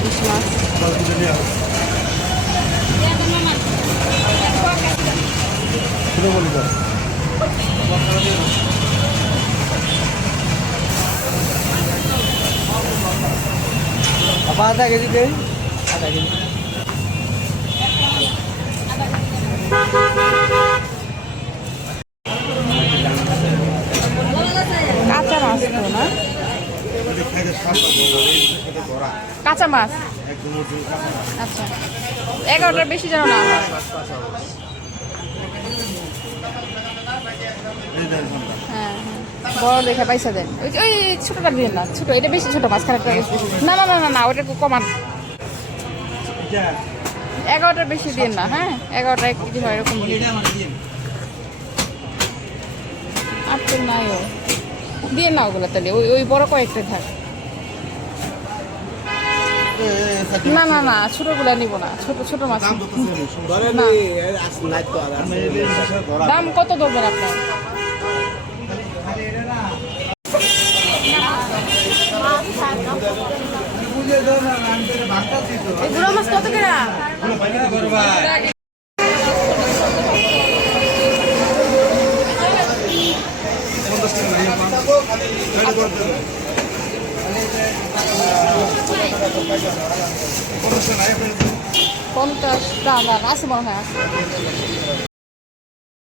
ইলিশ মাছ। আধা কেজি দেই, আধা কেজি। কাঁচা মাছ তো না, কাঁচা মাছ। আচ্ছা, 11টার বেশি যেন না হয়। হ্যাঁ হ্যাঁ, বড় দেখে পয়সা দেন। ওই ওই ছোটটা দিয়ে না, ছোট এটা বেশি ছোট মাছ, খারাপটা বেশি। না না না না না, ওটা একটু কমান। 11টার বেশি দিন না, হ্যাঁ 11টা 1 কেজি হয় এরকম। আটটা নাই ও দিয়ে না, ওগুলো তাহলে ওই ওই বড় কয়েকটা থাক। না না না, ছোটগুলা নিব না, ছোট ছোট মাছ। না। দাম কত ধরবেন আপনার? এগুলো মাছ কত কেনা? পঞ্চাশ টাকা আছে মনে হয়।